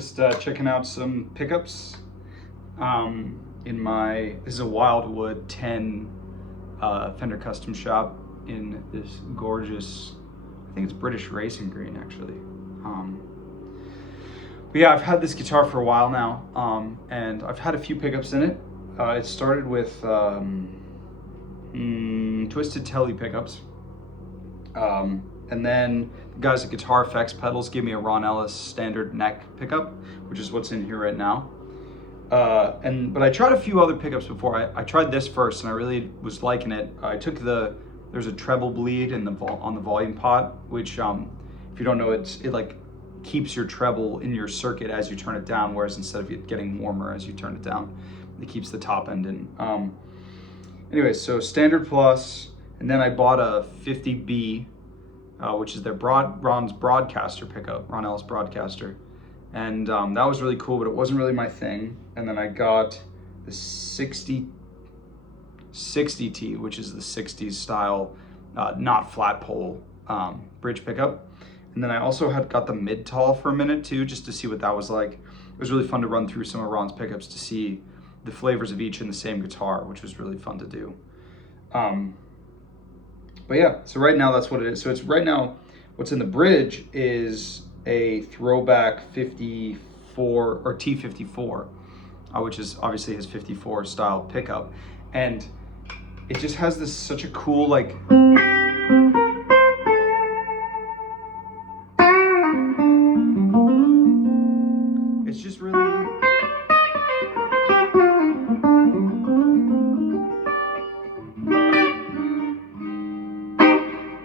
Just checking out some pickups in my, this is a Wildwood 10 Fender custom shop in this gorgeous, I think it's British racing green actually. But yeah, I've had this guitar for a while now, and I've had a few pickups in it. It started with twisted Tele pickups. And then the guys at Guitar Effects Pedals gave me a Ron Ellis standard neck pickup, which is what's in here right now. But I tried a few other pickups before. I tried this first, and I really was liking it. I took there's a treble bleed in on the volume pot, which if you don't know, it like keeps your treble in your circuit as you turn it down, whereas instead of it getting warmer as you turn it down, it keeps the top end in. Anyway, so standard plus, and then I bought a 50B. Which is their Ron's Broadcaster pickup, Ron Ellis Broadcaster. And that was really cool, but it wasn't really my thing. And then I got the 60T, which is the 60s style, not flat pole bridge pickup. And then I also got the mid-tall for a minute too, just to see what that was like. It was really fun to run through some of Ron's pickups to see the flavors of each in the same guitar, which was really fun to do. But yeah, so right now that's what it is. So it's right now, what's in the bridge is a throwback 54 or T54, which is obviously his 54 style pickup. And it just has this such a cool, like, it's just really,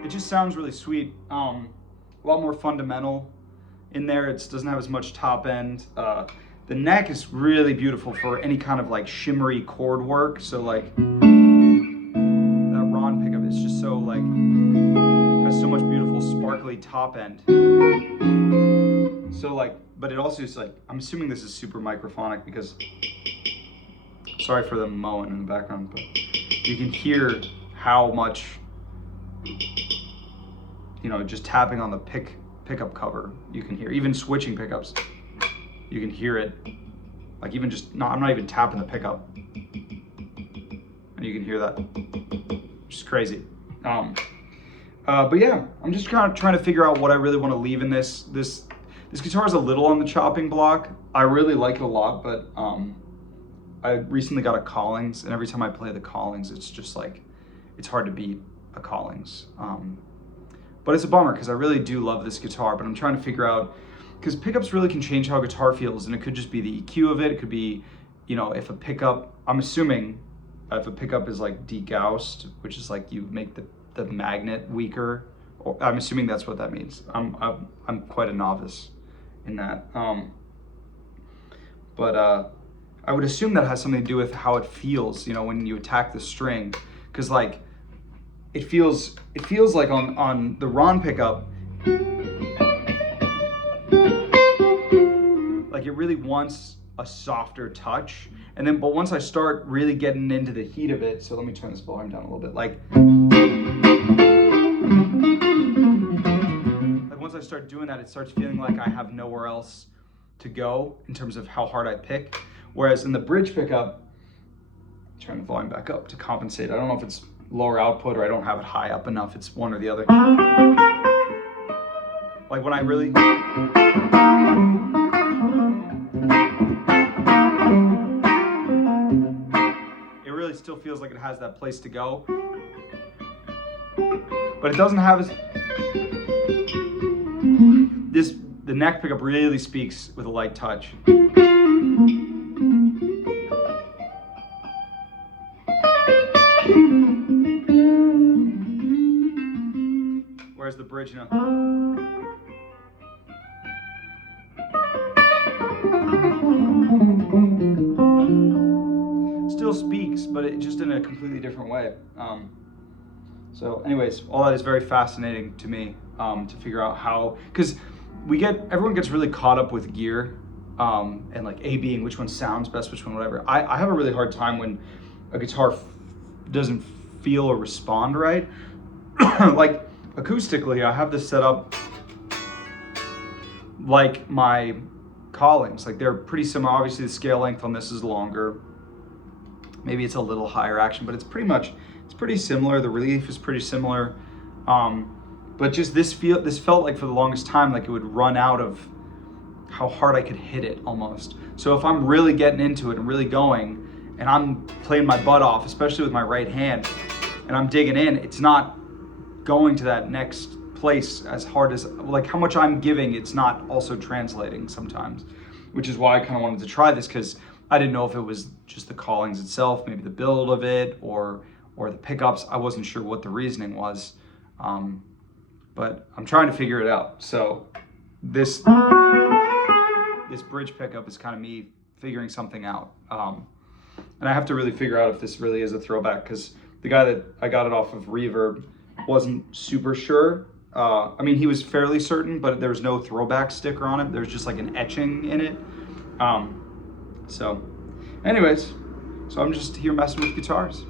it just sounds really sweet. A lot more fundamental in there. It doesn't have as much top end. The neck is really beautiful for any kind of like shimmery chord work. So like that Ron pickup is just so like, has so much beautiful sparkly top end. So like, but it also is like, I'm assuming this is super microphonic because, sorry for the mowing in the background, but you can hear how much, you know, just tapping on the pickup cover, you can hear, even switching pickups, you can hear it, like even just, I'm not even tapping the pickup, and you can hear that, which is crazy. But yeah, I'm just kind of trying to figure out what I really want to leave in this guitar is a little on the chopping block. I really like it a lot, but I recently got a Collings, and every time I play the Collings, it's just like, it's hard to beat a Collings. But it's a bummer because I really do love this guitar, but I'm trying to figure out, because pickups really can change how a guitar feels, and it could just be the EQ of it. It could be, you know, if a pickup, I'm assuming if a pickup is like degaussed, which is like you make the magnet weaker, or I'm assuming that's what that means. I'm quite a novice in that. But I would assume that has something to do with how it feels, you know, when you attack the string, because like, it feels like on the Ron pickup, like it really wants a softer touch. And then, but once I start really getting into the heat of it, so let me turn this volume down a little bit, like once I start doing that, it starts feeling like I have nowhere else to go in terms of how hard I pick. Whereas in the bridge pickup, turn the volume back up to compensate. I don't know if it's lower output or I don't have it high up enough. It's one or the other. Like when I really, it really still feels like it has that place to go, but it doesn't have the neck pickup really speaks with a light touch. Whereas the bridge, you know, still speaks, but it just in a completely different way. So anyways, all that is very fascinating to me, to figure out how, because everyone gets really caught up with gear, and like A being which one sounds best, which one, whatever. I have a really hard time when a guitar doesn't feel or respond right. Like acoustically, I have this set up like my callings. Like they're pretty similar. Obviously the scale length on this is longer. Maybe it's a little higher action, but it's pretty similar. The relief is pretty similar. But just this felt like for the longest time like it would run out of how hard I could hit it almost. So if I'm really getting into it and really going, and I'm playing my butt off, especially with my right hand, and I'm digging in, it's not going to that next place as hard as, like how much I'm giving, it's not also translating sometimes, which is why I kind of wanted to try this, because I didn't know if it was just the callings itself, maybe the build of it, or the pickups. I wasn't sure what the reasoning was, but I'm trying to figure it out. So this bridge pickup is kind of me figuring something out. And I have to really figure out if this really is a throwback, because the guy that I got it off of Reverb wasn't super sure. I mean, he was fairly certain, but there was no throwback sticker on it. There's just like an etching in it. So anyways, so I'm just here messing with guitars.